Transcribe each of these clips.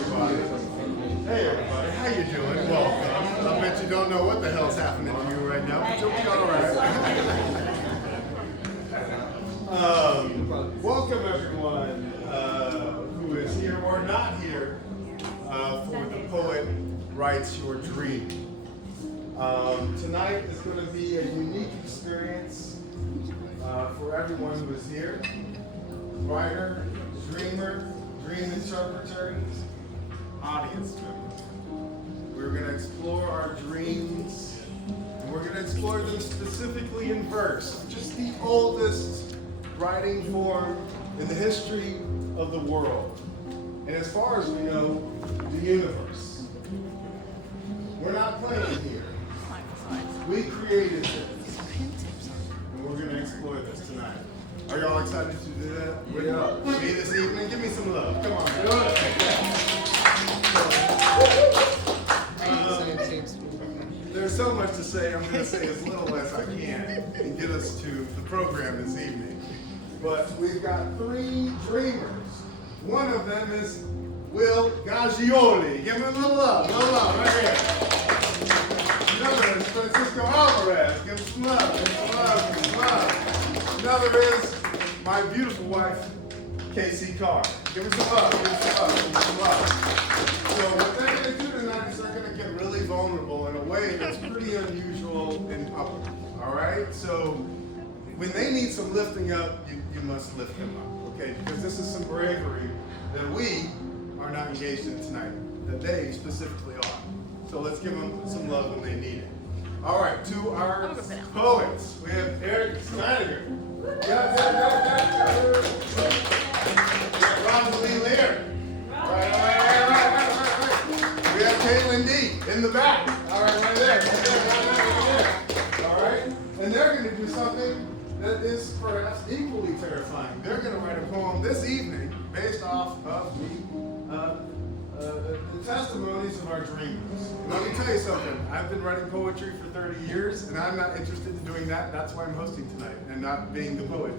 Hey everybody, how you doing? Welcome. I bet you don't know what the hell's happening to you right now, but you'll be all right. Welcome everyone who is here or not here for The Poet Writes Your Dream. Tonight is going to be a unique experience for everyone who is here. Writer, dreamer, dream interpreter, audience member. We're going to explore our dreams, and we're going to explore them specifically in verse, just the oldest writing form in the history of the world. And as far as we know, the universe. We're not playing here. We created this, and we're going to explore this tonight. Are y'all excited to do that? Yeah. Me this evening? Give me some love. Come on. Do it. There's so much to say. I'm going to say as little as I can and get us to the program this evening. But we've got three dreamers. One of them is Will Gagioli. Give him a little love right here. Another is Francisco Alvarez. Give him some love. Give him some love. Give him some love. Another is my beautiful wife, Casey Carr. Give her some love. Give her some love. Give her some love. So what they're going to do tonight is they're going to get really vulnerable in a way that's pretty unusual in public. All right? So when they need some lifting up, you must lift them up. Okay? Because this is some bravery that we are not engaged in tonight, that they specifically are. So let's give them some love when they need it. All right, to our poets, we have Eric Snyder. Yeah. Rosalie Lear. Right. We have Caitlin D in the back. All right, right there. All right, and they're going to do something that is perhaps equally terrifying. They're going to write a poem this evening based off of the testimonies of our dreamers. And let me tell you something. I've been writing poetry for 30 years, and I'm not interested in doing that. That's why I'm hosting tonight and not being the poet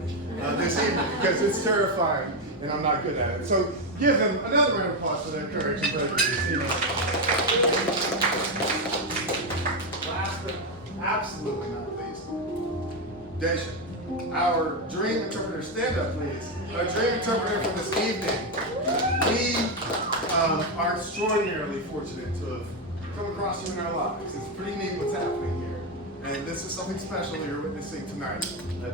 this evening, because it's terrifying, and I'm not good at it. So give them another round of applause for their courage and bravery this evening. Last but absolutely not least, Desha, our dream interpreter. Stand up, please. Our dream interpreter for this evening. We are extraordinarily fortunate to have come across you in our lives. It's pretty neat what's happening here. And this is something special you're witnessing tonight.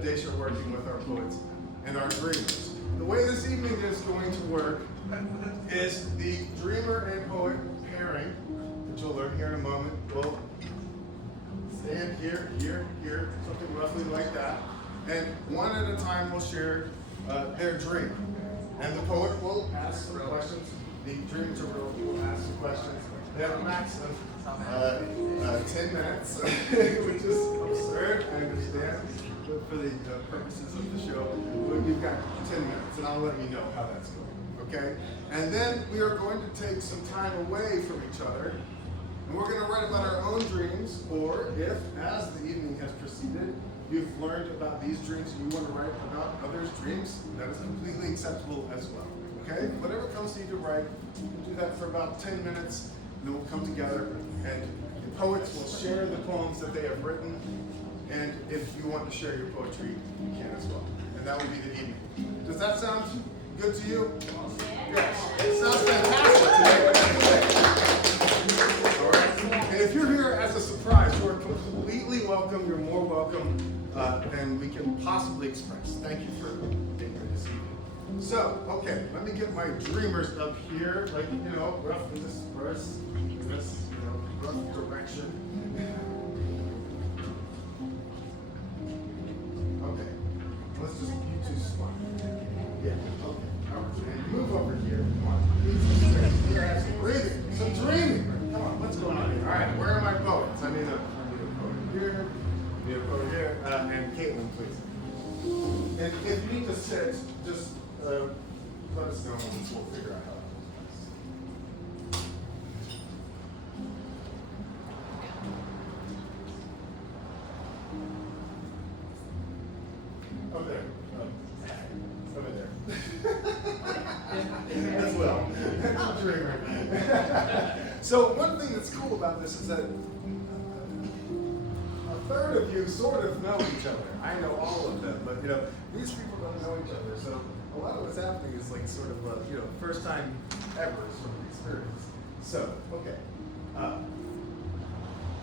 Desha working with our poets and our dreamers. The way this evening is going to work is the dreamer and poet pairing, which you'll learn here in a moment, will stand here, something roughly like that. And one at a time will share their dream. And the poet will ask some questions. The dream interpreter will ask some questions. They have a max of 10 minutes, which is absurd, I understand, but for the purposes of the show. We've got 10 minutes, and I'll let you know how that's going, okay? And then we are going to take some time away from each other, and we're going to write about our own dreams, or if, as the evening has proceeded, you've learned about these dreams and you want to write about others' dreams, that is completely acceptable as well. Okay? Whatever comes to you to write, you can do that for about 10 minutes, and then we'll come together, and the poets will share the poems that they have written, and if you want to share your poetry, you can as well. And that will be the evening. Does that sound good to you? Yes. It sounds fantastic. All right? And if you're here as a surprise, you are completely welcome. You're more welcome than we can possibly express. Thank you for being here this evening. So, okay, let me get my dreamers up here, like, rough in this verse, this, rough direction. Okay, let's just, you two smile. Yeah, okay, all right, and move over here, come on. Here, have some breathing, some dreaming. Come on, what's going on here? All right, where are my poets? I need a poet here, I need a poet here, and Caitlin, please. And if you need to sit, just let us know and we'll figure out how. Over there. Over there. As well. So one thing that's cool about this is that a third of you sort of know each other. I know all of them, but these people don't know each other. So a lot of what's happening is like sort of first time ever sort of experience. So okay,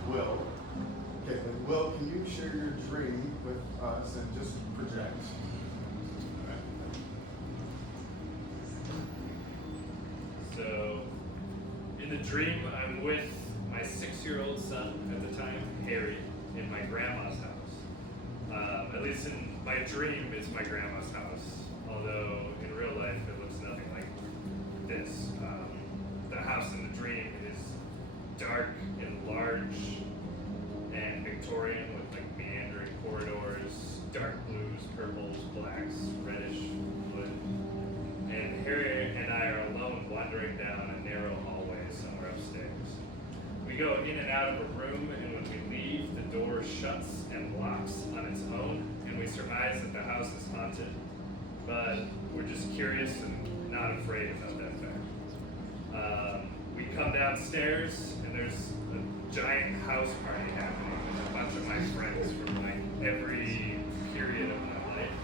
Will. Okay, Will, can you share your dream with us and just project? So, in the dream, I'm with my 6-year-old son at the time, Harry, in my grandma's house. At least in my dream, it's my grandma's house. Although in real life, it looks nothing like this. The house in the dream is dark and large and Victorian with like meandering corridors, dark blues, purples, blacks, reddish wood. And Harry and I are alone wandering down a narrow hallway somewhere upstairs. We go in and out of a room, and when we leave, the door shuts and locks on its own, and we surmise that the house is haunted. But we're just curious and not afraid about that fact. We come downstairs, and there's a giant house party happening with a bunch of my friends from like every period of my life.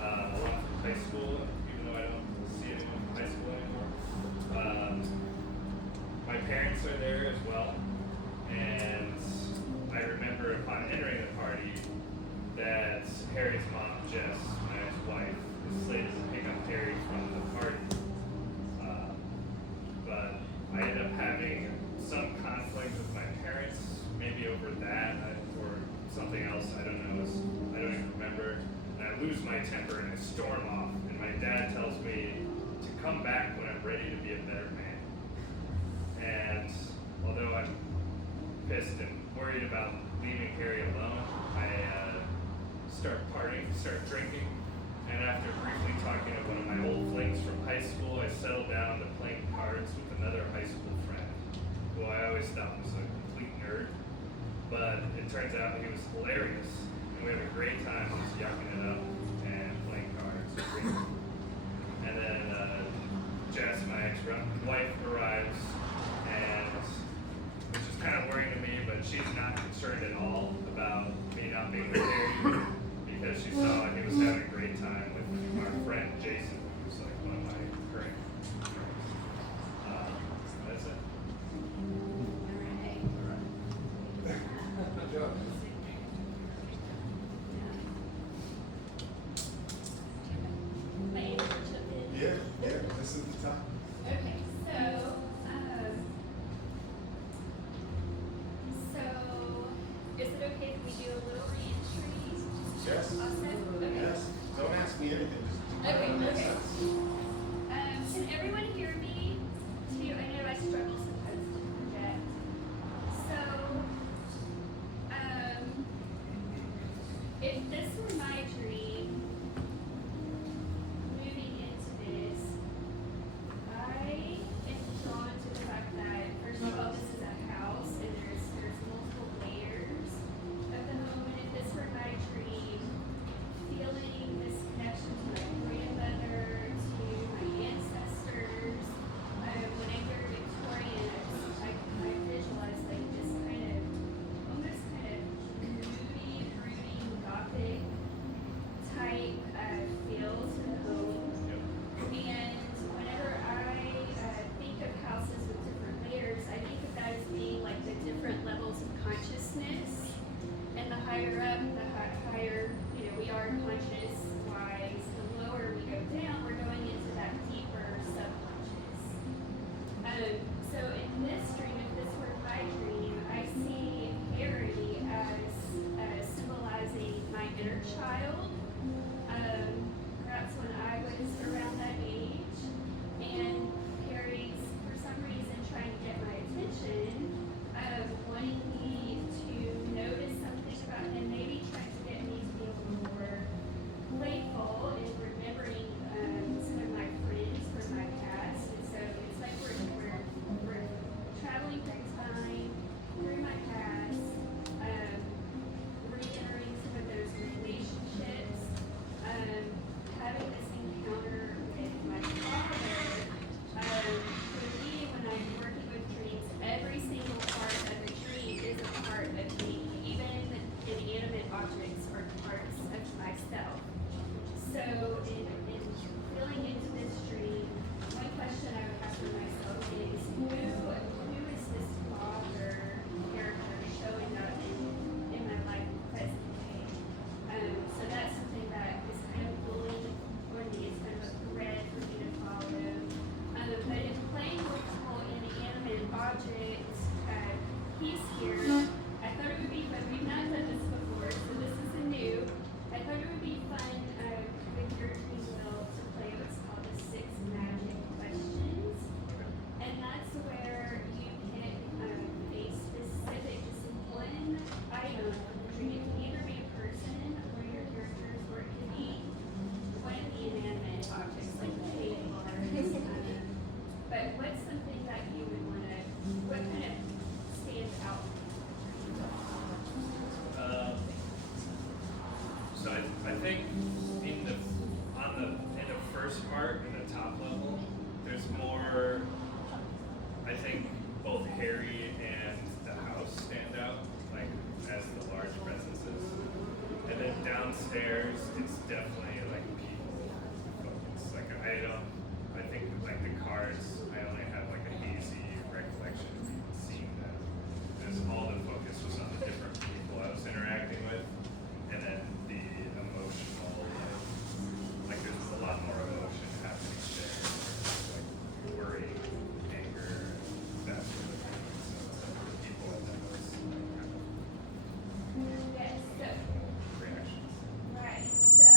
A lot from high school, even though I don't see anyone from high school anymore. My parents are there as well, and I remember upon entering the party that Harry's mom, Jess, my ex-wife, is slated to pick up Harry from the party. But I ended up having some conflict with my parents, maybe over that or something else, I don't know, I don't even remember. And I lose my temper and I storm off, and my dad tells me to come back when I'm ready to be a better man. And although I'm pissed and worried about leaving Harry alone, I start partying, start drinking, and after briefly talking to one of my old flings from high school, I settle down to playing cards with another high school friend, who I always thought was a complete nerd, but it turns out he was hilarious, and we have a great time just yucking it up and playing cards and drinking. And then Jess, my ex-wife, arrives, and which is kind of worrying to me, but she's not concerned at all about me not being with Harry, because she saw he was having a great time with our friend Jason, who's like one of my current friends. That's it. Good job. Yeah, this is the time. Okay, so is it okay if we do a little reentry? Yes. Also? Okay. Yes. Don't ask me anything. Just do Okay, whatever makes okay. sense. Can everyone hear me? Too? I know I struggle sometimes to project. So, if this were my dream, moving into this, I am drawn to the fact that, first of all, this is a house and there's multiple layers of the home. And if this were my dream, feeling this connection to my grandmother, to my ancestors, when I hear Victorian, I visualize like this almost kind of moody, brooding, gothic type feel to the home. And whenever I think of houses with different layers, I think of that as being like the different levels of consciousness. And the higher up, the higher, we are conscious-wise. The lower we go down, we're going into that deeper subconscious. So in this dream, if this were my dream, I see Harry as symbolizing my inner child. Perhaps when I was around that age, and Harry's, for some reason, trying to get my attention, wanting me to notice something about him, maybe trying to get me to be a little more playful and remembering some of my friends from my past. And so it's like we're traveling through time, through my past, re-entering some of those relationships. project piece here. I thought it would be fun. We've not done this before, so this is a new. I thought it would be fun with your team, Will, to play what's called the 6 magic questions. And that's where you pick a specific, just one item on the tree. It can either be a person, one of your characters, or it can be one of the inanimate objects, like the hay bars. But what's something that you would want to, what kind of stands out? So I think in the first part, in the top level, there's more. I think both Harry and the house stand out, like as the large presences. And then downstairs, it's definitely like people focused. Like I think like the cards, I only have like a hazy recollection of even seeing them. Because all the focus was on the different people I was interacting with, and then the emotional, like there's a lot more emotion happening there, like worry, anger, that sort of thing. So the people and then those Yes, so, reactions. right, so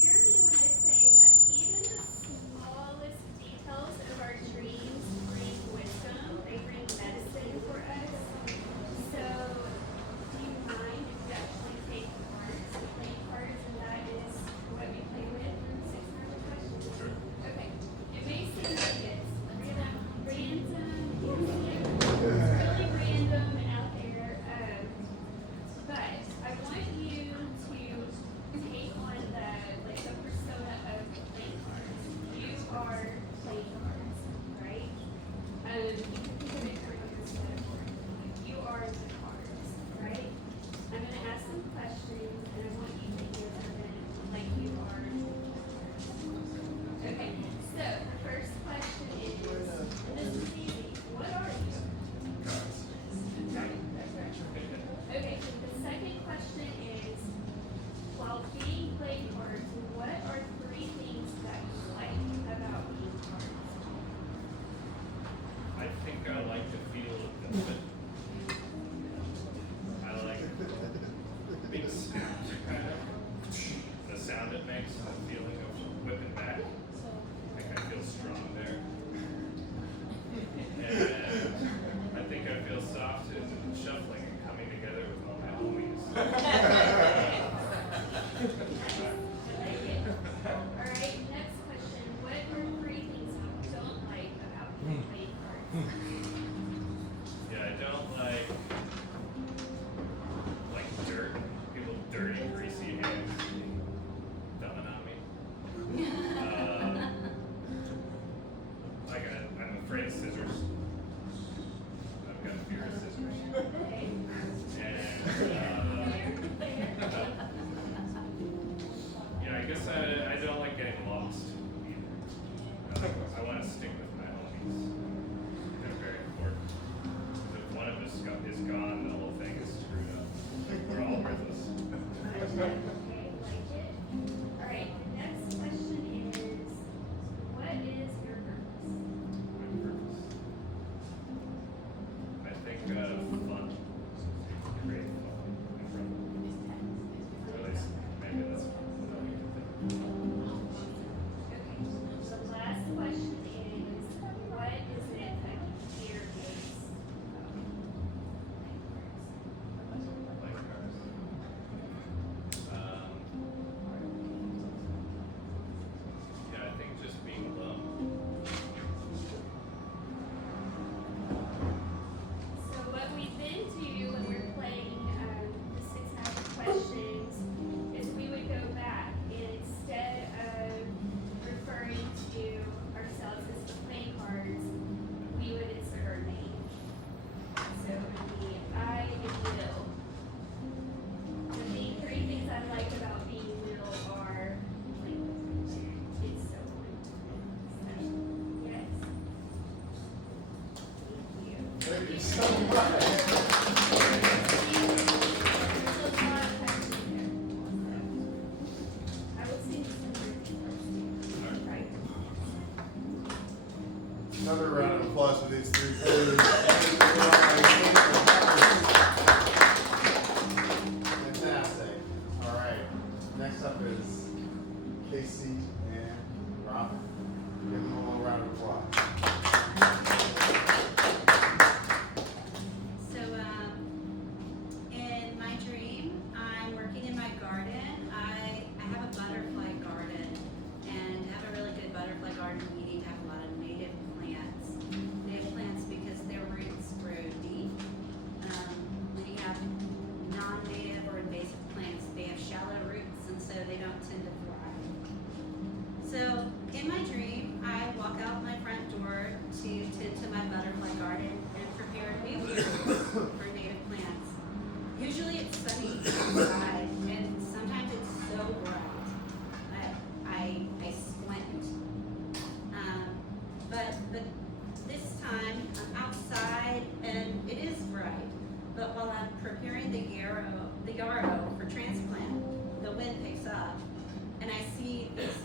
hear me when I say that even the smallest details of our dreams bring wisdom, they bring medicine for us. So, do you mind if we actually take cards, play cards, and that is what we play with in 6 magic questions? Sure. Okay, it may seem like it's really random and out there, but I want you to take on the persona of playing cards. You are playing cards, right? You can think of it kind of this metaphorically. You are the cards, right? I'm gonna ask some questions and I want you to answer them like you are the cards. Okay, so the first question is, and this is easy, what are you? Right, that's right. Okay, so the second question is, while being playing cards, what are 3 things that you like about being cards? I think I like to feel open. I like big sound, kind of. The sound it makes, the feeling of whipping back. Like I feel strong there. And I think I feel soft and shuffling and coming together with all my homies. I like it. Alright, next question. What are 3 things you don't like about being playing cards? Yeah, I don't like dirt, people with dirty, greasy hands dumbing on me. I'm afraid of scissors. I've got a fear of scissors. Okay. And yeah, I guess I don't like getting lost either. I want to stick with my homies. They're very important. If one of us is gone, the whole thing is screwed up. We're all worthless. Okay, like it. Alright, the next question is, what is your purpose? My purpose. I think fun. Create fun in front of me. Or at least, maybe that's fun. Okay, so the last question is, what is it that you fear most about Like cars. Yeah, I think just being alone. So what we then do when we're playing the 6 magic questions is we would go back and instead of referring to ourselves as the playing cards, we would insert our name. So it would be I and Will. The 3 things I like about being Will are like it's so fun. So yes. Thank you. Thank you so much. I will send you some more details too. Right. Now another round of applause for these three crews. Fantastic. All right. Next up is Casey and Robin. Give them a little round of applause. So, in my dream, I'm working in my garden. I have a butterfly garden, and to have a really good butterfly garden, you need to have a lot of native plants. Native plants because their roots grow deep. When you have non-native or invasive plants, they have shallow roots, and so they don't tend to thrive. So, in my dream, I walk out my front door to tend to my butterfly garden and prepare new areas for native plants. Usually it's sunny outside, and sometimes it's so bright that I squint. But this time I'm outside and it is bright. But while I'm preparing the yarrow for transplant, the wind picks up, and I see this.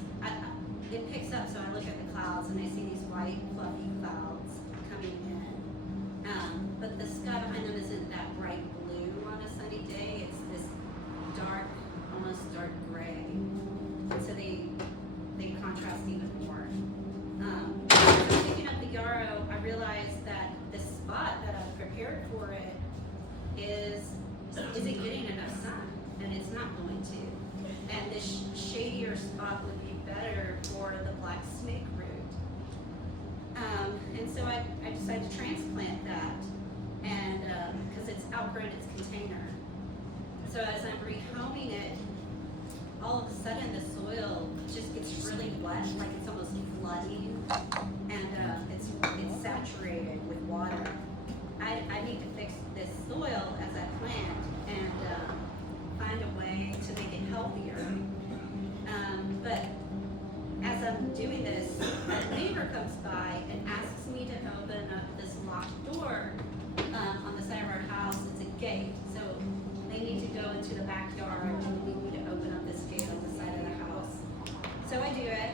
It picks up, so I look at the clouds and I see these white fluffy clouds coming in. But the sky behind them isn't that bright blue on a sunny day. It's this dark, almost dark gray. And so they contrast even more. Picking up the yarrow, I realized that the spot that I've prepared for it isn't getting enough sun, and it's not going to. And this shadier spot would be better for the black snake root. And so I decided to transplant that, and because it's outgrown its container. So as I'm rehoming it, all of a sudden the soil just gets really wet, like it's almost flooding, and it's saturated with water. I need to fix this soil as I plant and find a way to make it healthier. But as I'm doing this, a neighbor comes by and asks me to open up this locked door on the side of our house. It's a gate, so they need to go into the backyard and they need me to open up this gate on the side of the house. So I do it,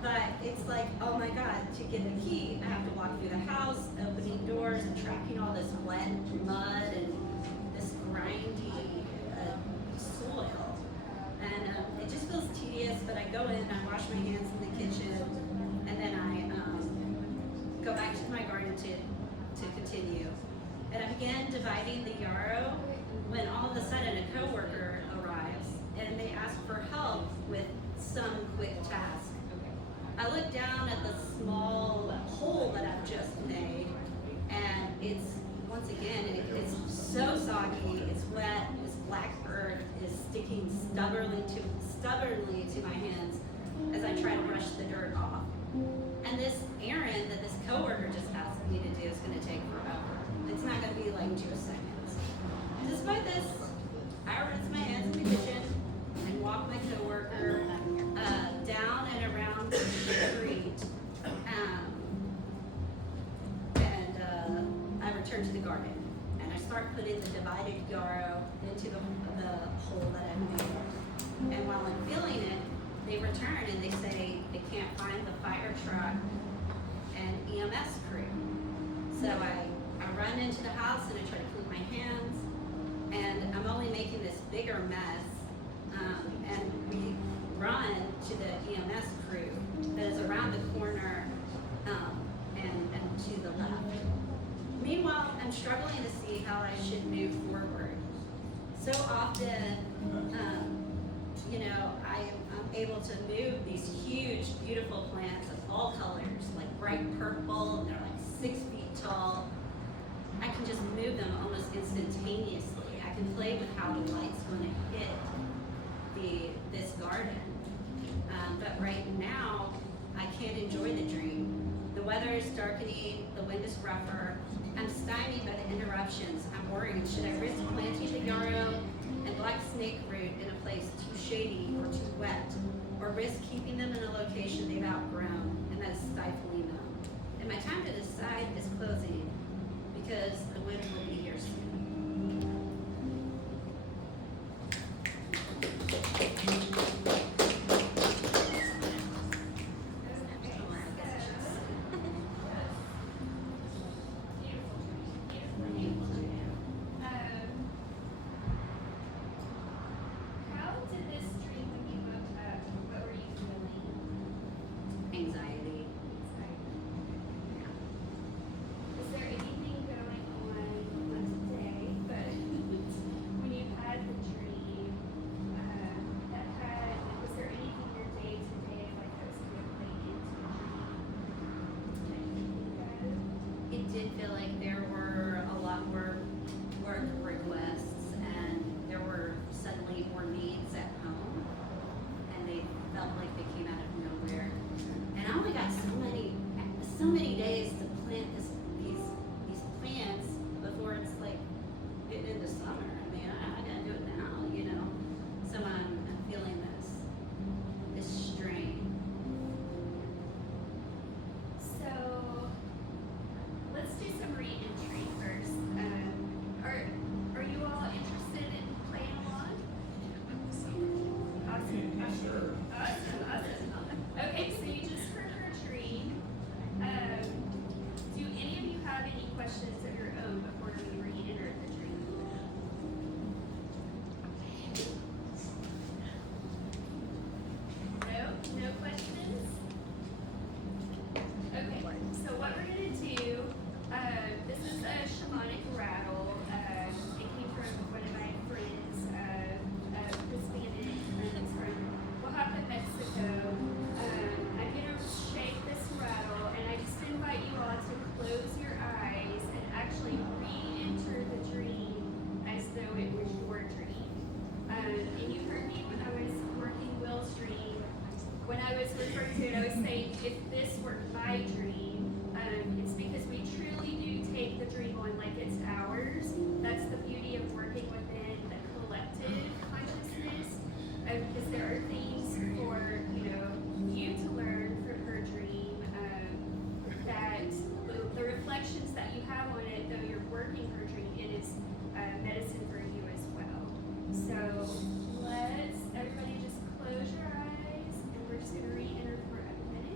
but it's like, oh my God, to get the key, I have to walk through the house, opening doors and tracking all this wet mud and this grindy soil. And it just feels tedious, but I go in, I wash my hands in the kitchen, and then I go back to my garden to continue. And I began dividing the yarrow when all of a sudden a coworker arrives and they ask for help with some quick task. I look down at the small hole that I've just made, and it's, once again, it's so soggy, it's wet, this black earth is sticking stubbornly to my hands as I try to brush the dirt off. And this errand that this coworker just asked me to do is going to take forever. It's not going to be like 2 seconds. Despite this, I rinse my hands in the kitchen and walk my coworker down and around the street, and I return to the garden and I start putting the divided yarrow into the hole that I've made. And while I'm feeling it, they return and they say they can't find the fire truck and EMS crew. So I run into the house and I try to clean my hands, and I'm only making this bigger mess. And we run to the EMS crew that is around the corner and to the left. Meanwhile, I'm struggling to see how I should move forward. So often, I'm able to move these huge, beautiful plants of all colors, like bright purple, and they're like 6 feet tall. I can just move them almost instantaneously. I can play with how the light's going to hit this garden. But right now, I can't enjoy the dream. The weather is darkening, the wind is rougher. I'm stymied by the interruptions. I'm worried, should I risk planting the yarrow and black snake root in a place too shady or too wet, or risk keeping them in a location they've outgrown and that is stifling them? And my time to decide is closing because the wind will be here soon. did feel like there were a lot more work requests, and there were suddenly more needs at home, and they felt like they came out of nowhere. And I only got so many days to plant these plants before it's like getting into summer. I mean, I gotta do it now, you know. So I'm feeling this strain. So let's do some re-entry first. Are you all interested in playing along? Awesome. Awesome. Okay, so you just heard her dream. Do any of you have any questions of your own before we re-enter the dream? No questions? Okay, so what we're gonna do, this is a shamanic rattle. It came from one of my friends, Hispanic friends from Oaxaca, Mexico. I'm gonna shake this rattle, and I just invite you all to close your eyes and actually re-enter the dream as though it was your dream. And you heard me when I was working Will's dream. When I was referring to it, I was saying, if this were my dream, it's because we truly do take the dream on like it's ours. That's the beauty of working within the collective consciousness, because there are things for you to learn from her dream, that the reflections that you have on it, though you're working her dream, it is medicine for you as well. So let's everybody just close your eyes, and we're just gonna re-enter for a minute.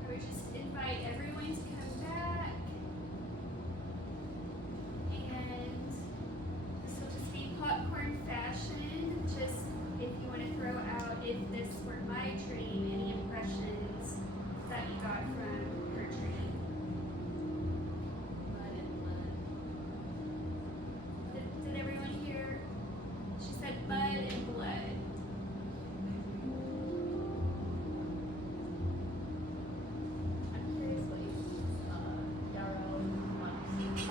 I would just invite everyone to come back, and this will just be popcorn fashion. Just if you want to throw out, if this were my dream, any impressions that you got from her dream. Blood and blood. Did everyone hear? She said mud and blood. I'm curious what you Yarrow wants.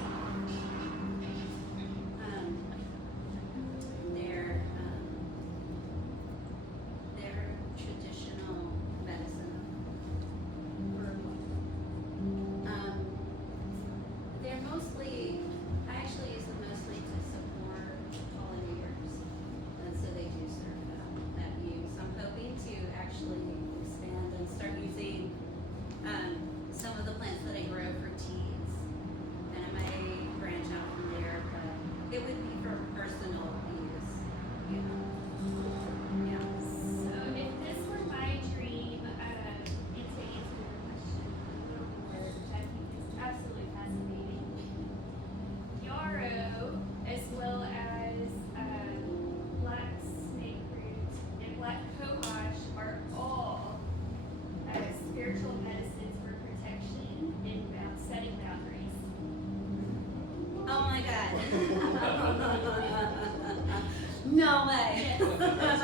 Their traditional medicine. They're mostly, I actually use them mostly to support pollinators, and so they do serve that use. I'm hoping to actually expand and start using some of the plants that I grow for teas, and I might branch out from there, but it would be for personal use, you know. Yeah. So if this were my dream, and to answer your question a little more, which I think is absolutely fascinating, yarrow, as well as black snake root and black cohosh, are all spiritual medicines for protection and setting boundaries. Oh my God. No way. Yes.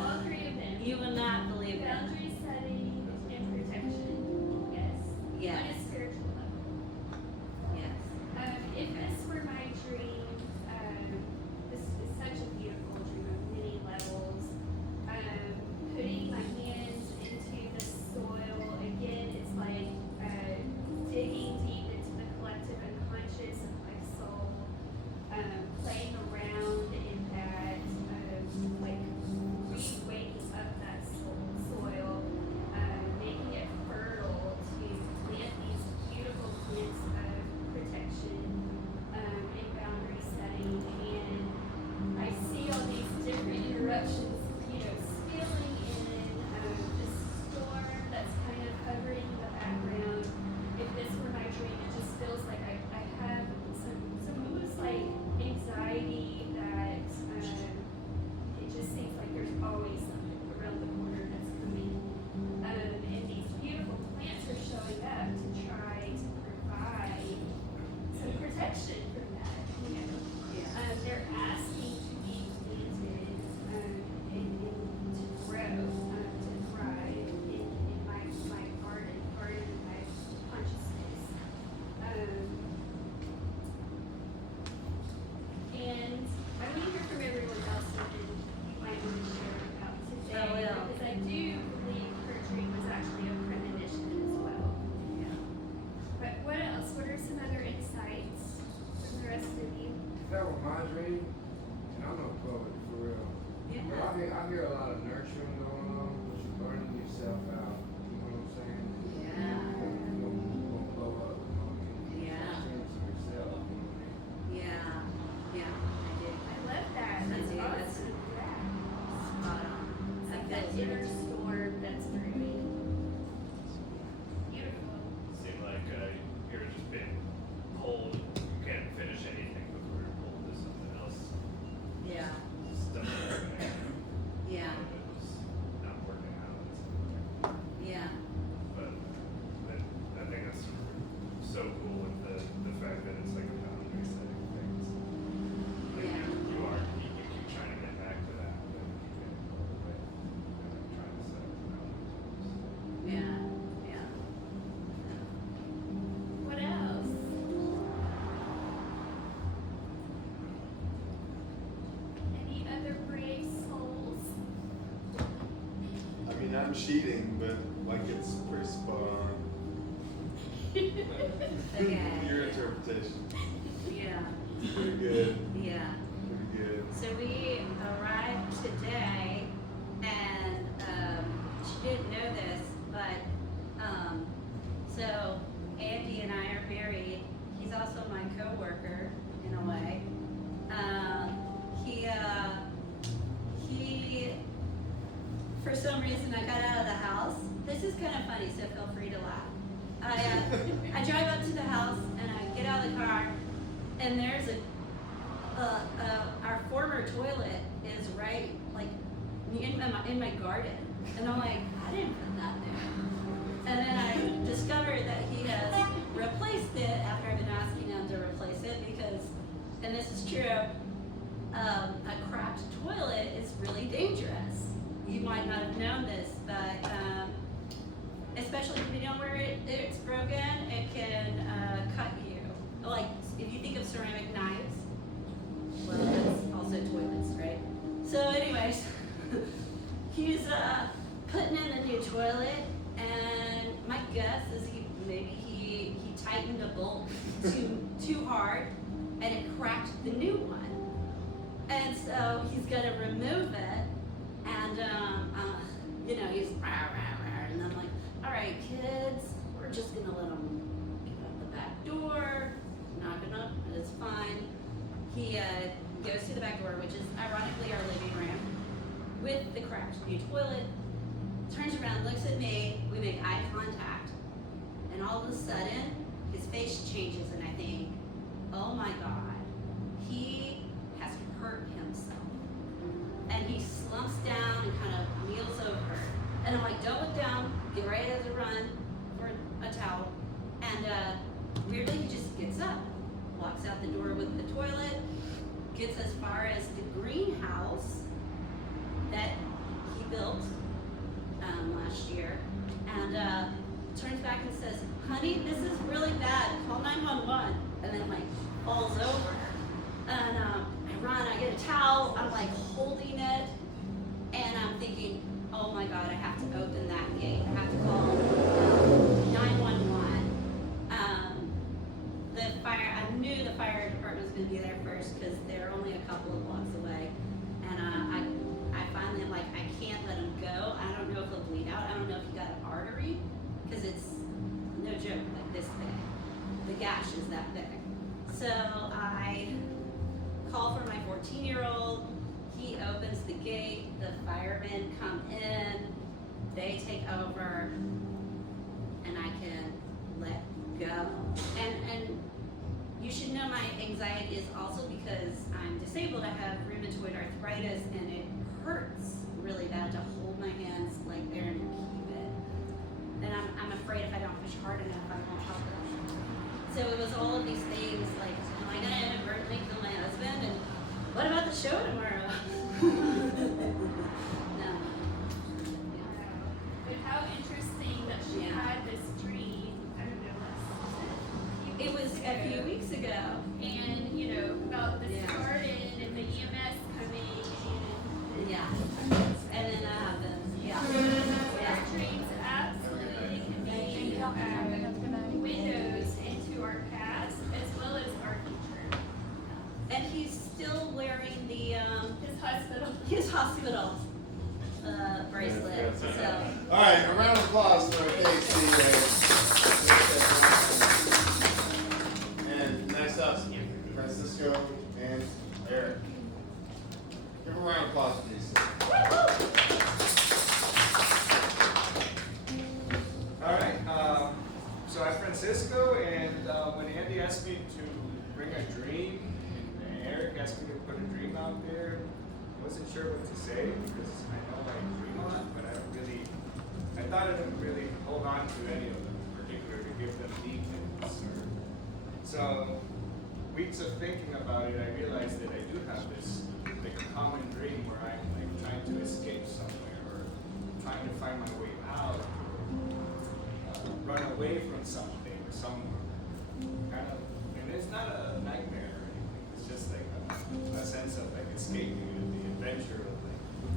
All three of them. You will not believe that. Boundary setting and protection. Yes. Yes. On a spiritual level. Yes. If this were my dream, this is such a beautiful dream on many levels. Putting my hands into the soil, again, it's cheating, but like it's pretty spot on. Okay. Your interpretation. Yeah. Pretty good. Yeah. Pretty good. So we arrived today, and she didn't know this, but so Andy and I are married. He's also my coworker in a way. He, for some reason, I got out of the house. This is kind of funny, so feel free to laugh. I drive up to the house and I get out of the car, and there's our former toilet is right like in my garden, and I'm like, I didn't put that there. And then I discovered that he has replaced it after I've been asking him to replace it because, and this is true, a cracked toilet is really dangerous. You might not have known this, but especially depending on where it's broken, it can cut you. Like if you think of ceramic knives, well, that's also toilets, right? So anyways, he's putting in a new toilet, and my guess is he tightened a bolt too hard, and it cracked the new one. And so he's gonna remove it, and he's rah, rah, rah, and I'm like, all right, kids, we're just gonna let him get out the back door, knock it up, it's fine. He goes to the back door, which is ironically our living room, with the cracked new toilet, turns around, looks at me, we make eye contact, and all of a sudden, his face changes, and I think, oh my God, he has hurt himself. And he slumps down and kind of kneels over. And I'm like, don't look down, get ready to run for a towel. And weirdly, he just gets up, walks out the door with the toilet, gets as far as the greenhouse that he built last year, and turns back and says, honey, this is really bad, call 911. And then like falls over. And I run, I get a towel, I'm like holding it, and I'm thinking, oh my God, I have to open that gate. I have to call 911. I knew the fire department was going to be there first because they're only a couple of blocks away. And I finally am like, I can't let him go. I don't know if he'll bleed out. I don't know if he got an artery, because it's no joke, like this big. The gash is that big. So I call for my 14-year-old. He opens the gate. The firemen come in. They take over, and I can let go. And you should know my anxiety is also because I'm disabled. I have rheumatoid arthritis, and it hurts really bad to hold my hands like there and keep it. And I'm afraid if I don't push hard enough, I won't help it. So it was all of these things like, am I going to inadvertently kill my husband? And what about the show tomorrow? No. But how interesting that she had this dream. I don't know. It was a few weeks ago. And about this garden and the EMS coming and Yeah. And then that happens. Yeah. our dreams absolutely can be windows into our past as well as our future. And he's still wearing the His hospital. bracelet. So All right, a round of applause for KC. And next up, Francisco and Eric. Give a round of applause, please. All right, so I'm Francisco, and when Andy asked me to bring a dream, and Eric asked me to put a dream out there, I wasn't sure what to say because I know I dream a lot, but I thought I didn't really hold on to any of them in particular to give them details. So, weeks of thinking about it, I realized that I do have this like common dream where I'm like trying to escape somewhere or trying to find my way out. Run away from something or someone. Kind of, and it's not a nightmare or anything. It's just like a sense of like escaping and the adventure of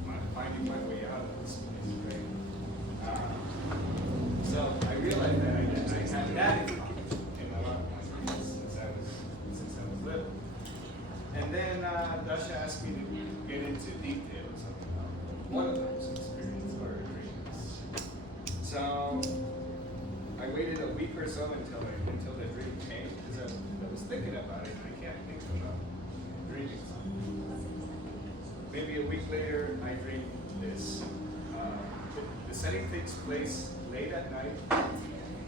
like finding my way out of this place, right? realized that I had that in common in a lot of my dreams since I was little. And then Dasha asked me to get into details of one of those experiences or dreams. So I waited a week or so until the dream came because I was thinking about it and I can't think about dreaming. Maybe a week later, I dreamed this. The setting takes place late at night,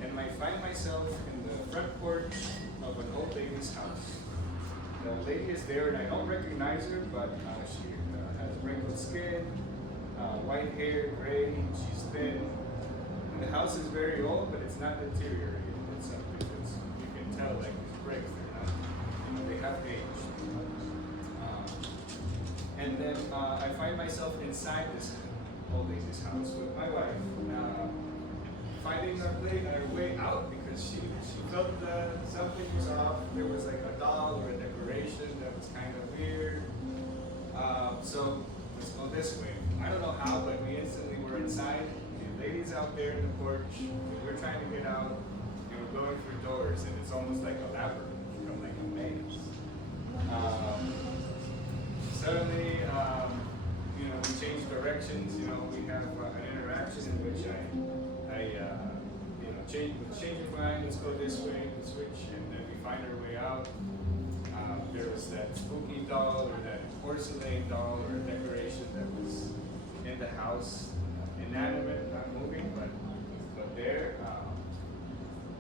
and I find myself in the front porch of an old lady's house. The lady is there, and I don't recognize her, but she has wrinkled skin, white hair, gray, she's thin. And the house is very old, but it's not deteriorated. You can tell, like, these bricks, they're not, they have aged. And then I find myself inside this old lady's house with my wife, finding our way out because she felt that something was off. There was like a doll or a decoration that was kind of weird. So let's go this way. I don't know how, but we instantly were inside. The lady's out there in the porch. We're trying to get out, and we're going through doors, and it's almost like a labyrinth, like a maze. Suddenly, we change directions. We have an interaction in which change your mind. Let's go this way. We switch, and then we find our way out. There was that spooky doll or that porcelain doll or decoration that was in the house, inanimate, not moving, but there.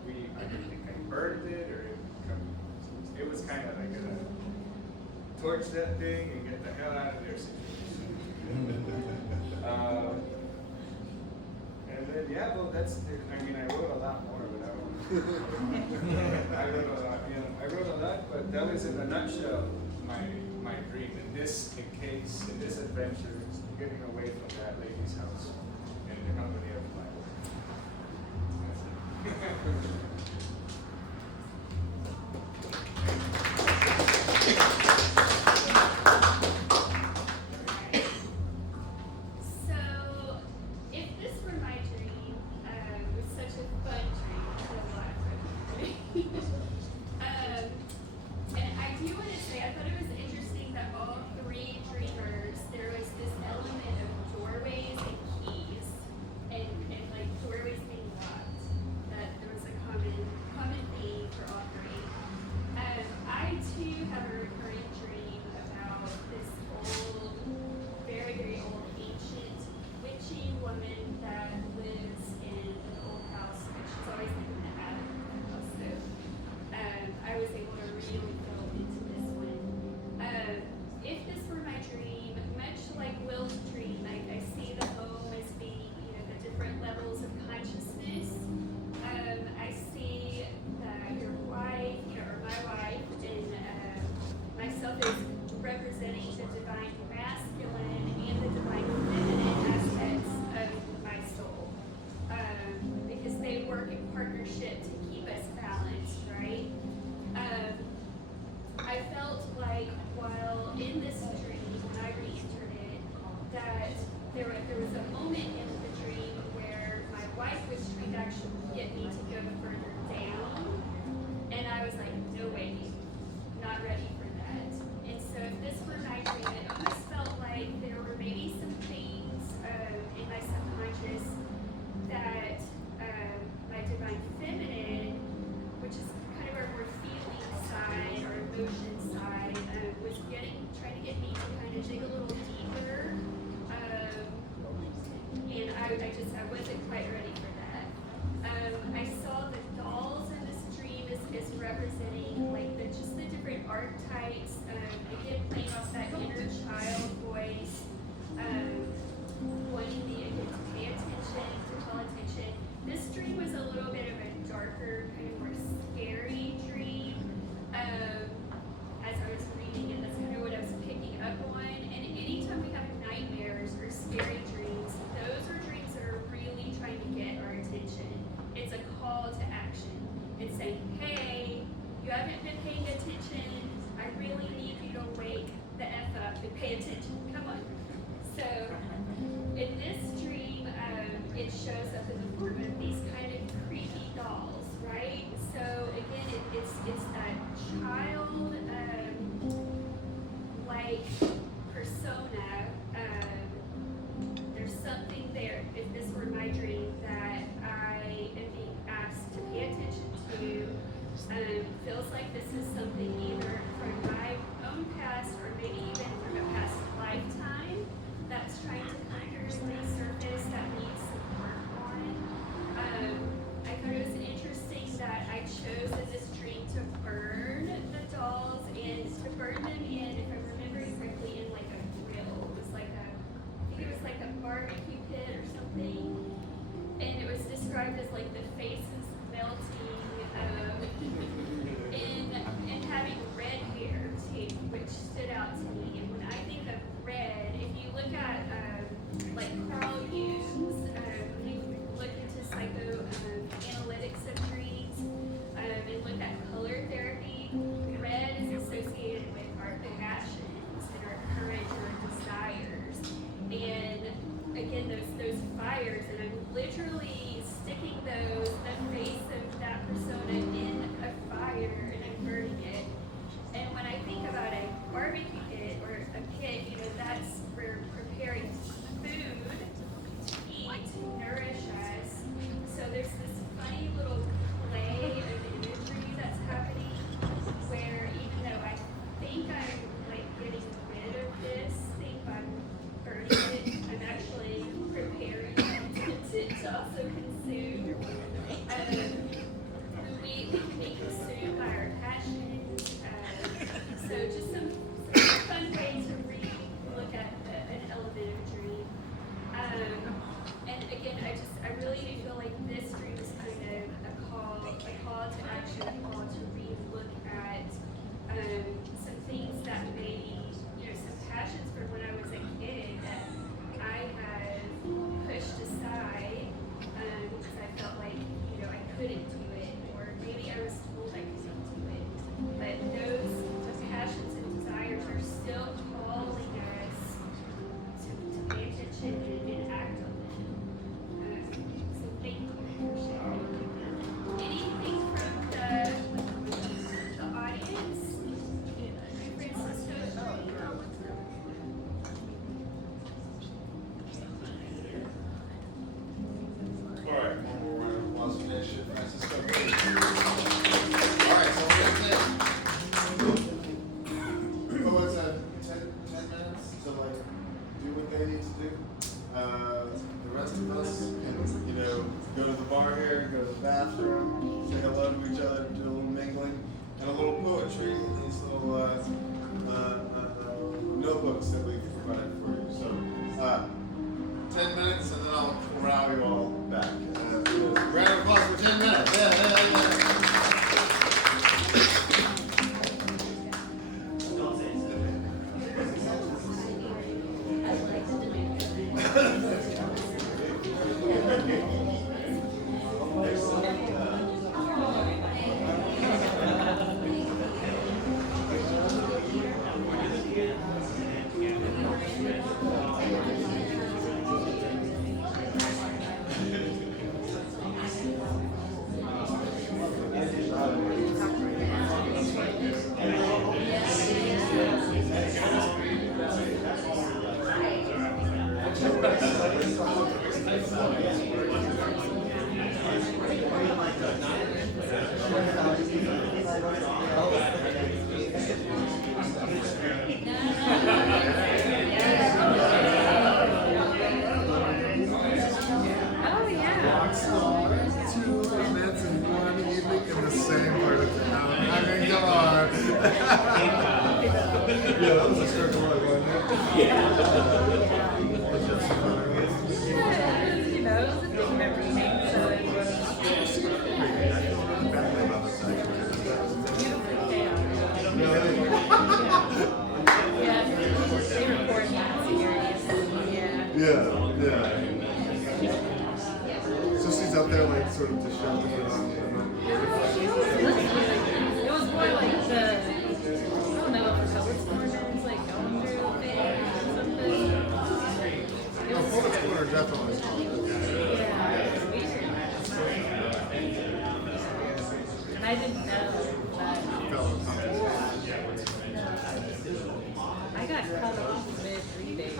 I think I burned it, or it was kind of like a torch that thing and get the hell out of there situation. And then I wrote a lot more, but I don't. I wrote a lot, but that was in a nutshell my dream. In this adventure, getting away from that lady's house and the company of my wife. That's it. I wasn't quite ready for that. I saw the dolls in this dream is representing like the different archetypes. Again, playing off that inner child voice, wanting the again to pay attention, to call attention. This dream was a little bit of a darker, kind of more scary dream. As I was reading it, that's kind of what I was picking up on. And anytime we have nightmares or scary dreams, those are dreams that are really trying to get our attention. It's a call to action. It's saying, hey, you haven't been paying attention. I really need you to wake the F up and pay attention. Come on. So in this dream, it shows up in the form of these kind of creepy feels like this is something either from my own past or maybe even from a past lifetime that's trying to continuously surface that needs some work on. I thought it was interesting that I chose in this dream to burn the dolls and to burn them in, if I'm remembering correctly, in like a grill. It was like a, I think it was like a barbecue pit or something. And it was described as like the faces melting, and having red hair too, which stood out to me. And when I think of red, if you look at like Carl Jung's, when you look into psychoanalytics of dreams, and look at color therapy, red is associated with our passions and our courage and our desires. And again, those fires, and I'm literally sticking the face of that persona in a fire, and I'm burning it. And when I think about a barbecue pit or a pit, that's we're preparing food to eat, to nourish us. So there's this funny little play of imagery that's happening where even though I think I'm like getting rid of this thing by burning it, I'm actually preparing it to also consume. We can be consumed by our passions. So just some fun way to look at an element of a dream. And again, I really do feel like this dream is kind of a call to action, a call to re-look at some things that maybe, some passions from when I was a kid that I had pushed aside because I felt like, I couldn't do it, or maybe I was told I couldn't do it. But those passions and desires are still calling us to pay attention and act on them. So thank you for sharing. Anything from the audience? Francisco? All right, one more round of applause for that shit, Francisco. All right, so what's that? 10 minutes to like do what they need to do. The rest of us can, go to the bar here, go to the bathroom, say hello to each other, do a little mingling, and a little poetry in these little notebooks that we provided for you. So, 10 minutes, and then I'll corral you all back. Round of applause for 10 minutes. Yeah. So she's up there like sort of to show the It was more like the, I don't know if it's Mormons like going through things or something. It was Corner definitely. Yeah, it was weird. And I didn't know that. I got cut off mid-reading. I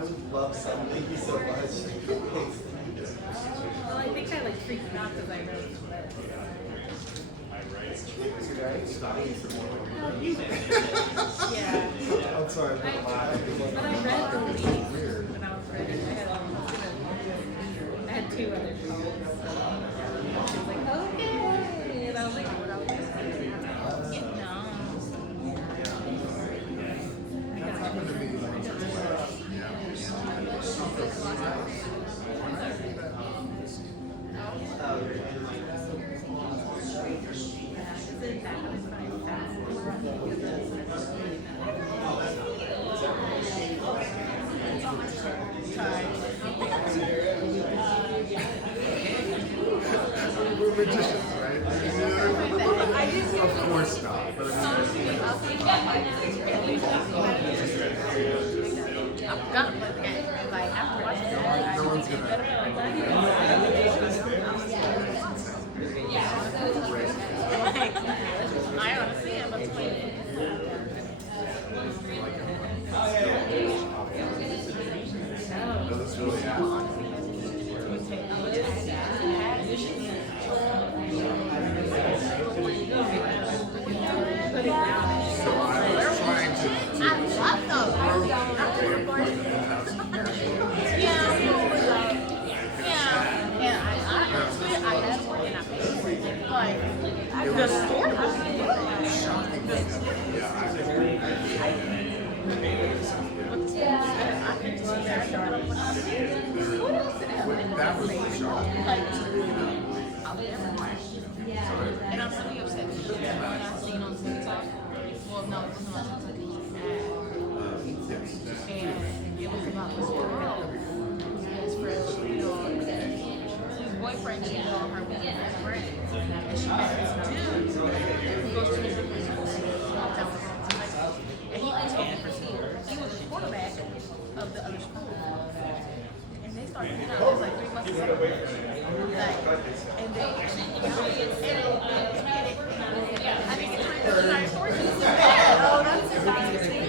would love something. Thank you so much. Well, I think I like freaked out because I wrote the list. Yeah. I'm sorry. But I read the leads when I was ready. I had 2 other calls. She was like, okay. And I was like, what I was like, no. That happened to me one time. We're magicians, right? Of course not. But I'm gonna play the game. Like, after watching it, no one's I honestly am a twin. That's really happening. So I was trying to The store was that was the shock. and I'm really upset because when I seen on TikTok, well, no, it wasn't on TikTok, it was an ad. And it was about this girl and his boyfriend cheated on her with his friend. And she met this dude who goes to his and he pretended for school. He was the quarterback of the other school. And they started hanging out. It was like 3 months ago. And they I think it's time to start sources. Oh, that's embarrassing.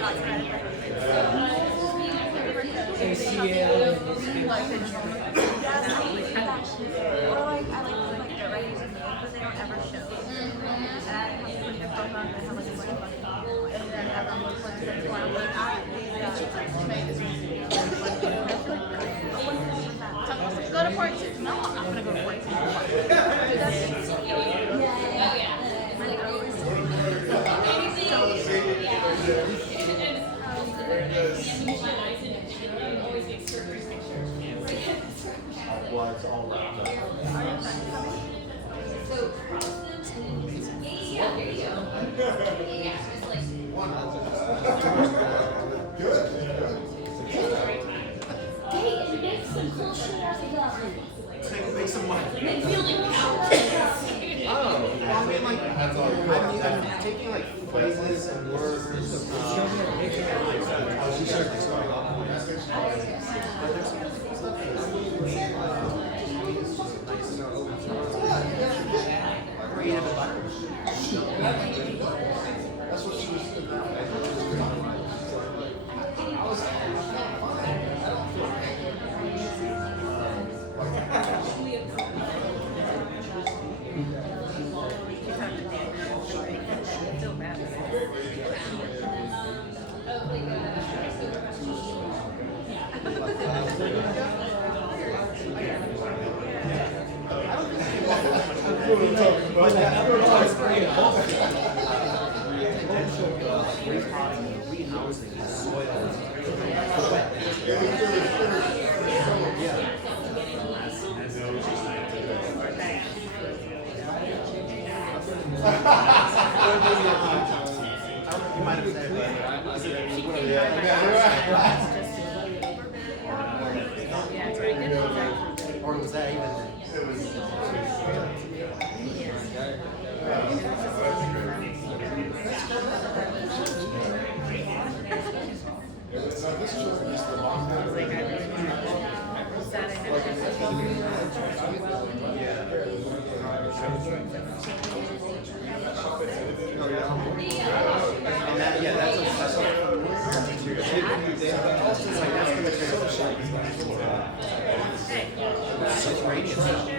Like the drama. Or like I like to get ready to meet, but they don't ever show. And I have to put their profile and I have like a bunch of money. And then I have them look like this one. I'm like, Go to part 2. No, I'm not gonna go to part 2. Well, it's all wrapped up. Make some money. Oh, well, I mean, like, I'm taking like phrases and words. That's what she was doing. You might have said or was that even? It was. So this children is the mom. And that, yeah, that's such radiant stuff.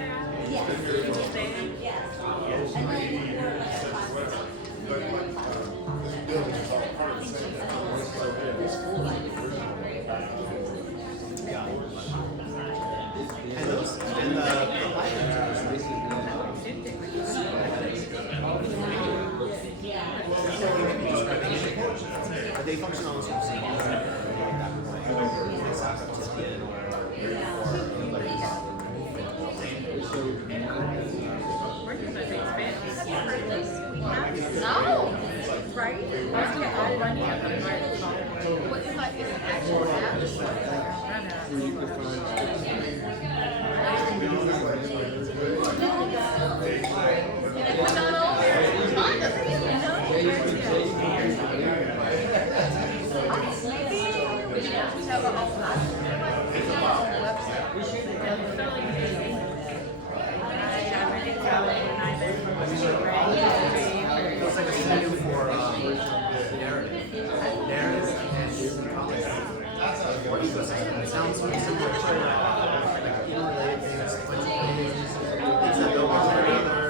Right? Let's do all running at the right. What if like it's an actual app? Where you can find If we got all there, find us, you know? Maybe we should just have a whole website. We should. It's like a studio for narrative. Narrative and comics. It sounds sort of similar to like interrelated things, sequential things, things that build on one another.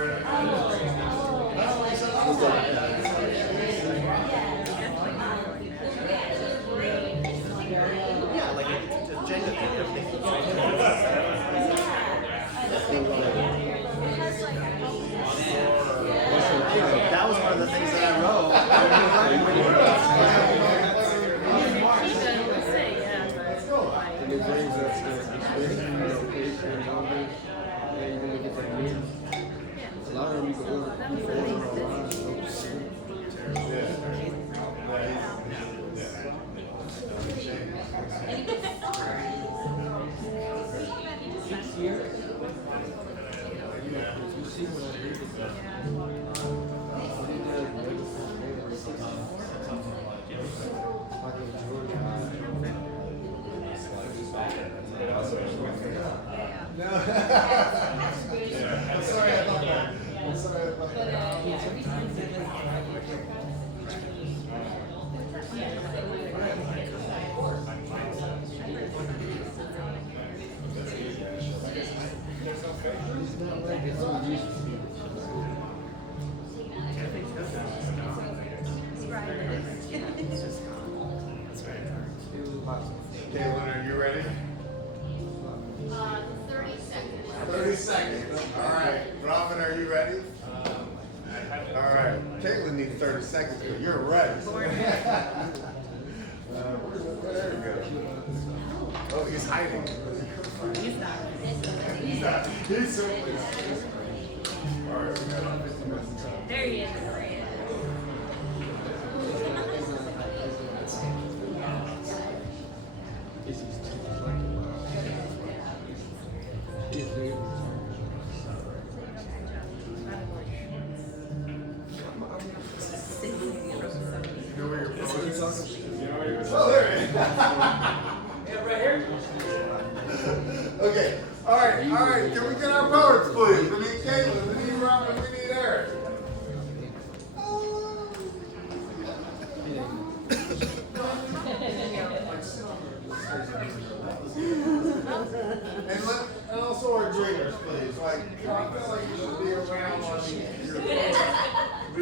Yeah, like it's a Jenga thing. That was one of the things that I wrote. and it brings us to experience, location, and all that. Yeah, you're gonna get that meal. A lot of them you can order online. You see when I read No. I'm sorry about that. I'm sorry about that. Caitlin, are you ready? 30 seconds. 30 seconds. All right. Robin, are you ready? All right. Caitlin needs 30 seconds, but you're ready. There we go. Oh, he's hiding. He's not. He's simply not. All right, we got 50 minutes. There he is. Oh, there he is. Yeah, right here. Okay. All right. Can we get our poets, please? We need Caitlin. We need Robin. We need Eric. And also our dreamers, please. Like, I feel like you should be around on but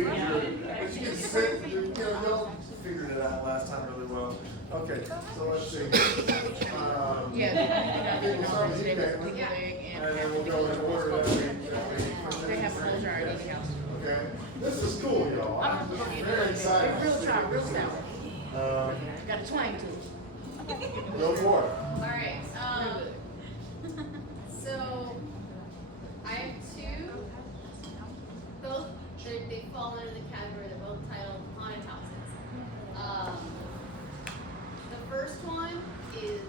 you can sit. Y'all figured it out last time really well. Okay, so let's see. Yeah, And then we'll go in order that we they have full jar in each house. Okay, this is cool, y'all. I'm very excited. Real try, real sound. Got a twang to it. Go for it. All right. So I have two. Both they fall under the category. They're both titled haunted houses. The first one is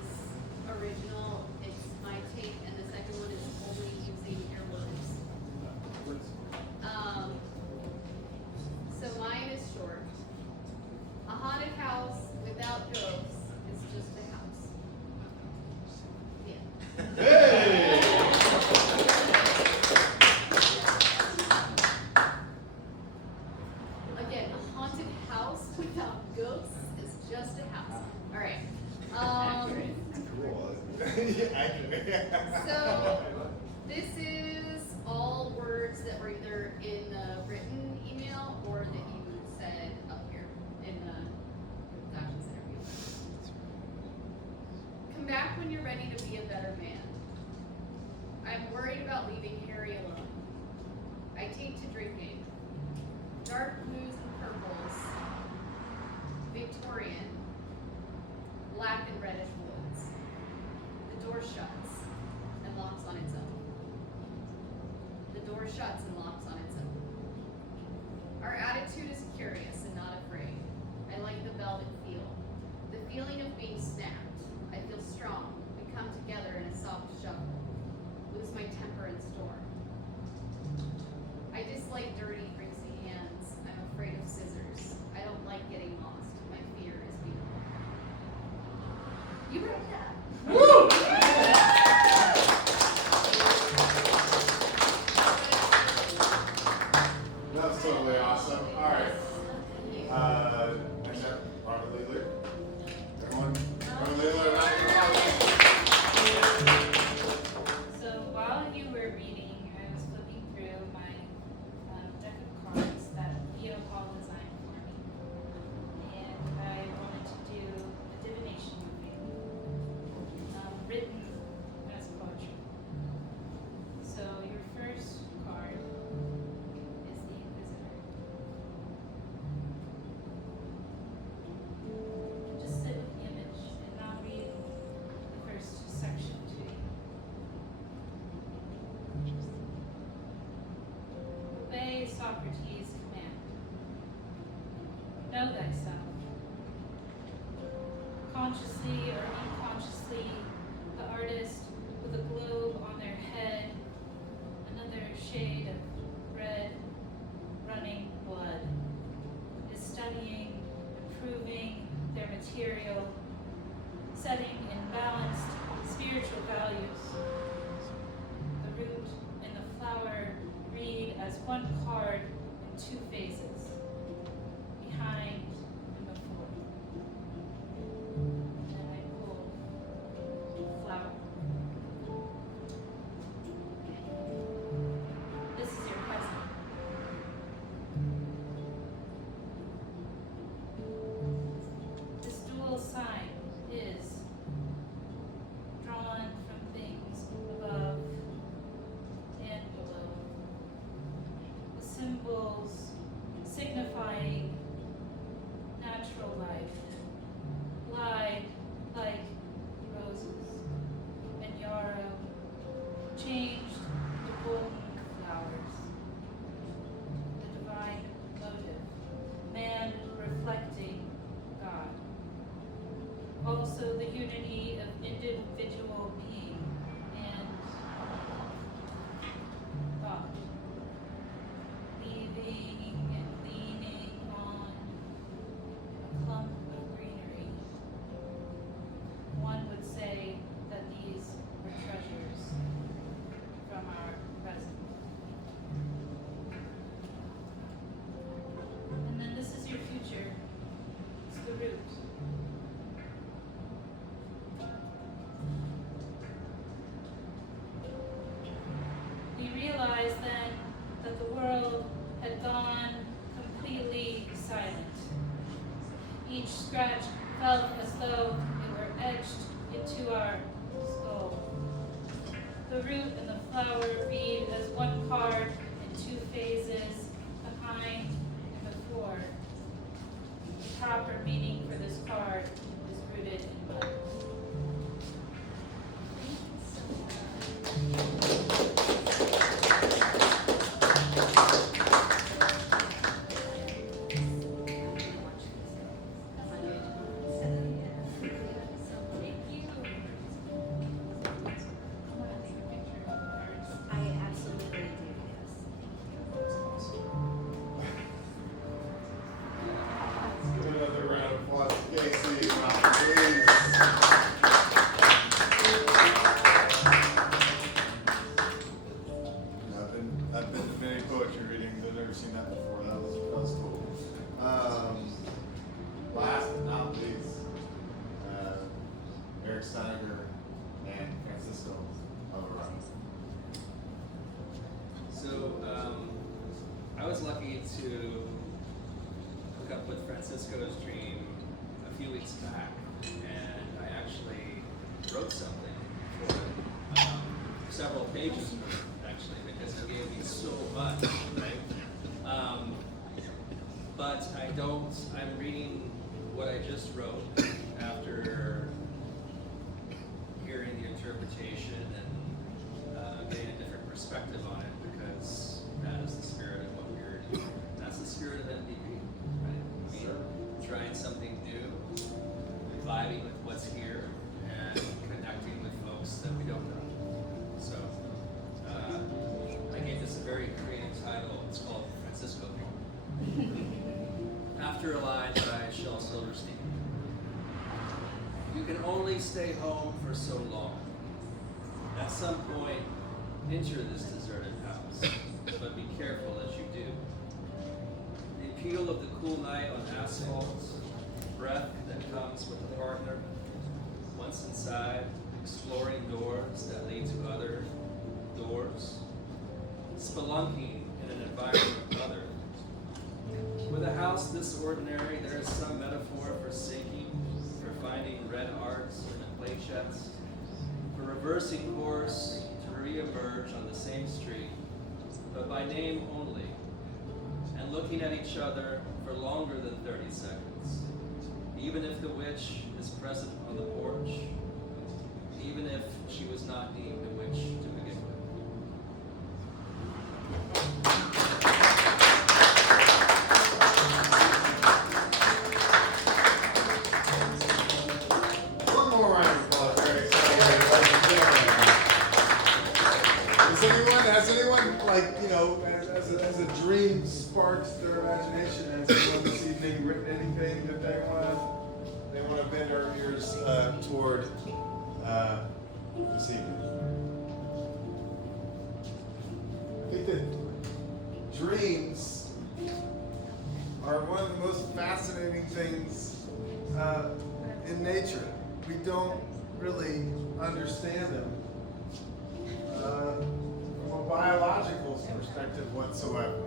original. It's my take, and the second one is only using your words. So mine is short. A haunted house without ghosts is just a house. Yeah. Hey! Again, a haunted house without ghosts is just a house. All right. Cool. Accurate. So this is all words that were either in the written email or that you said up here in the documents interview. Come back when you're ready to be a better man. I'm worried about leaving Harry alone. I take to drinking. Dark blues and purples. Victorian. Black and reddish woods. The door shuts and locks on its own. The door shuts and locks on its own. Our attitude is curious and not afraid. velvet feel. The feeling of being snapped. I feel strong. We come together in a soft shuffle. Lose my temper in storm. I dislike dirty, greasy hands. I'm afraid of scissors. I don't like getting lost. My fear is being lost. You read that? Woo! That was totally awesome. All right. Next up, Robert Leeler. Everyone, Robert Leeler, round of applause. So while you were reading, I was flipping through my deck of cards that Theo Paul designed for me, and I wanted to do a divination reading, written as poetry. So your first card is the Inquisitor. Just sit with the image, and I'll read the first section to you. Obey Socrates' command. Know thyself. Consciously or unconsciously, the artist with a globe on their head, another shade of red, running blood, is studying, improving their material, setting in balanced spiritual values. The root and the flower read as one card in two phases, behind and before. And I pull the flower. This is your present. This dual sign is drawn from things above and below. The symbols signifying natural life lie like roses and yarrow, changed to golden flowers. The divine motive, man reflecting God. Also the unity of individual being and thought. Leaving and leaning on a clump of greenery. One would say that these were treasures from our present. And then this is your future. It's the root. We realized then that the world had gone completely silent. Each scratch felt as though it were etched into our skull. The root and the flower read as one card in two phases, behind and before. The proper meaning for this card is rooted in blood. I absolutely do, yes. Give another round of applause to Casey. Round, please. I've been to many poetry readings. I've never seen that before. That was cool. Last but not least, Eric Steiniger and Francisco Alvarado. So, I was lucky to hook up with Francisco's dream a few weeks back, and I actually wrote something for it, several pages of it, actually, because he gave me so much, right? But I'm reading what I just wrote after hearing the interpretation and getting a different perspective on it, because that is the spirit of what we're doing. That's the spirit of MVP, right? I mean, trying something new line by Shel Silverstein. You can only stay home for so long. At some point, enter this deserted house, but be careful as you do. The appeal of the cool night on asphalt, breath that comes with a partner, once inside, exploring doors that lead to other doors, spelunking in an environment of other. With a house this ordinary, there is some metaphor for sinking, for finding red arts in a clay chest, for reversing course to re-emerge on the same street, but by name only, and looking at each other for longer than 30 seconds, even if the witch is present on the porch, even if she was not deemed a witch to begin with. One more round of applause. Very exciting. Has anyone, like, you know, as a dream sparks their imagination, has anyone this evening written anything that they want to bend our ears toward this evening? I think that dreams are one of the most fascinating things in nature. We don't really understand them from a biological perspective whatsoever.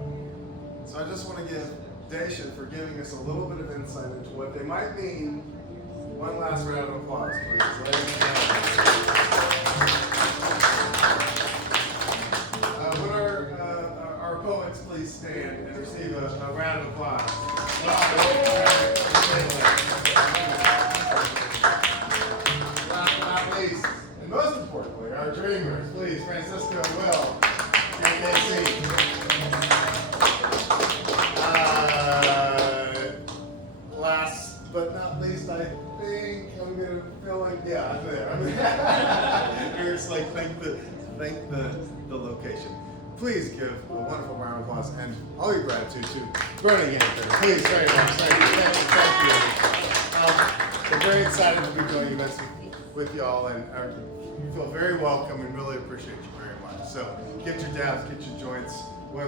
So I just want to give Daisha for giving us a little bit of insight into what they might mean. One last round of applause, please. Ladies and gentlemen. Would our poets please stand and receive a round of applause? Last but not least, and most importantly, our dreamers, please, Francisco and Will, and KC. Last but not least, I think I'm gonna feel like, yeah, I'm there. Eric's like, thank the location. Please give a wonderful round of applause and all your gratitude to Bernie Yanker. Please, very much. Thank you. We're very excited to be doing events with y'all, and I feel very welcome and really appreciate you very much. So get your dabs, get your joints. Oh,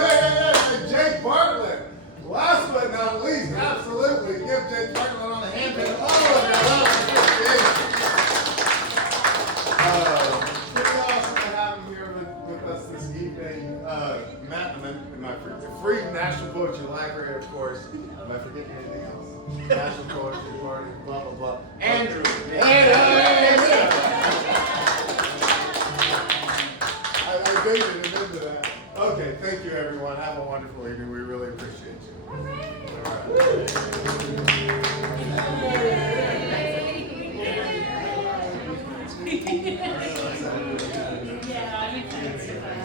yeah. Jake Bartlett. Last but not least, absolutely, give Jake Bartlett on the hand and all of you. Pretty awesome to have him here with us this evening. Matt, am I free National Poetry Library, of course. Am I forgetting anything else? National Poetry Party, blah, blah, blah. Andrew. I didn't remember that. Okay, thank you, everyone. Have a wonderful evening. We really appreciate you. All right. Yeah, I'm excited for that.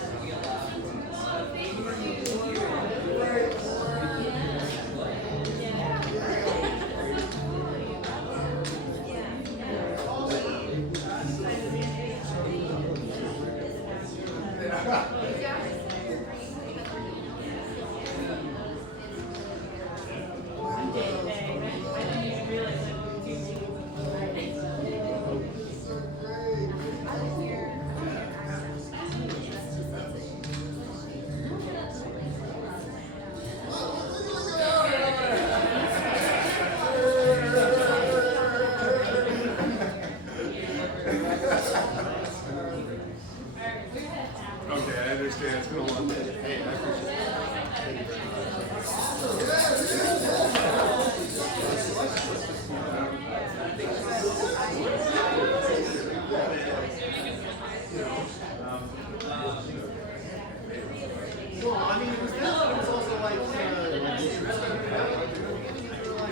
Okay, I understand. It's been a long day. Hey, I appreciate it. Thank you very Well, I mean, it was also like,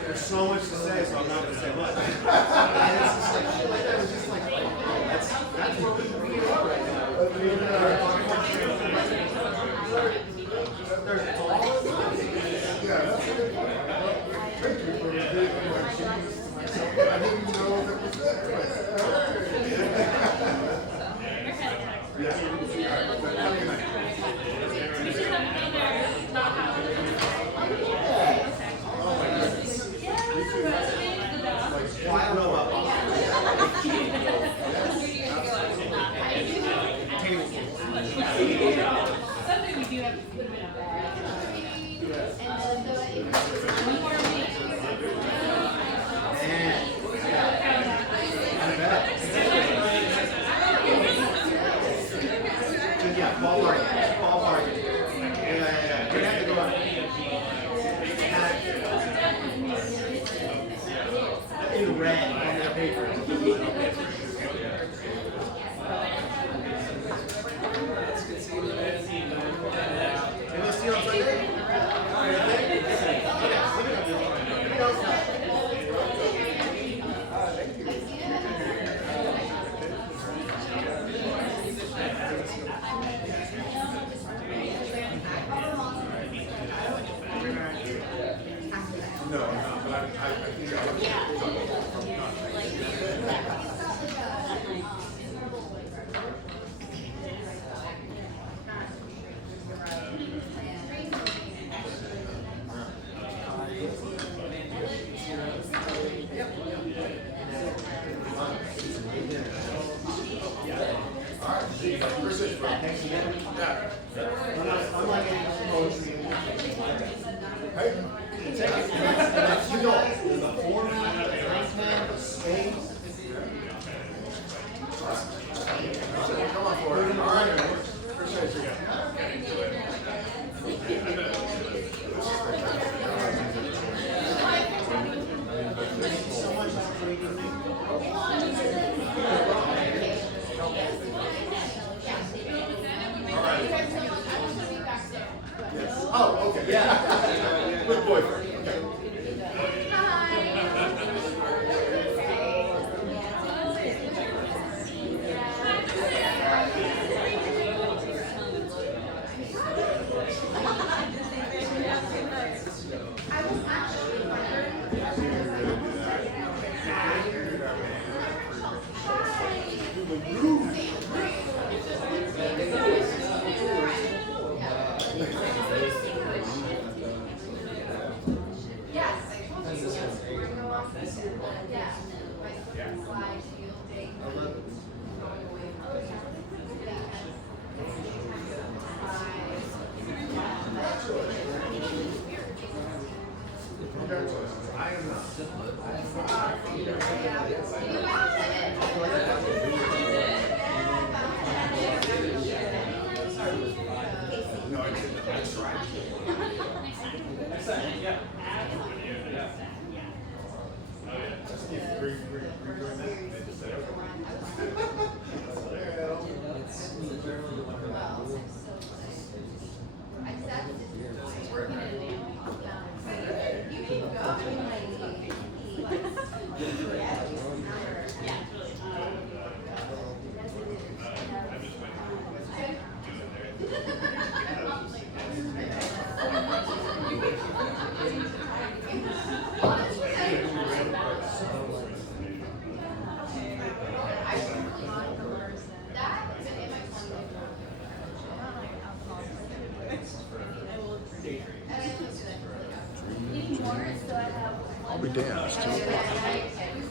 there's so much to say, so I'm not going to say much. And it's just like, shit like that was just like, that's what we are right now. There's all Yeah, that's a good point. Thank you for repeating my genius to myself. I didn't know that was there. Yeah. Have a good night. We should have dinner, not have Yeah, ballpark. Yeah. We have to go up. In red on the paper. And we'll see you on Sunday. No, but I think come on forward. All right. Appreciate you. Oh, okay. Yeah. Good boyfriend. Okay. I am no, I didn't. I tried. Any more? So I have one. I'll be damned. It's 2 o'clock.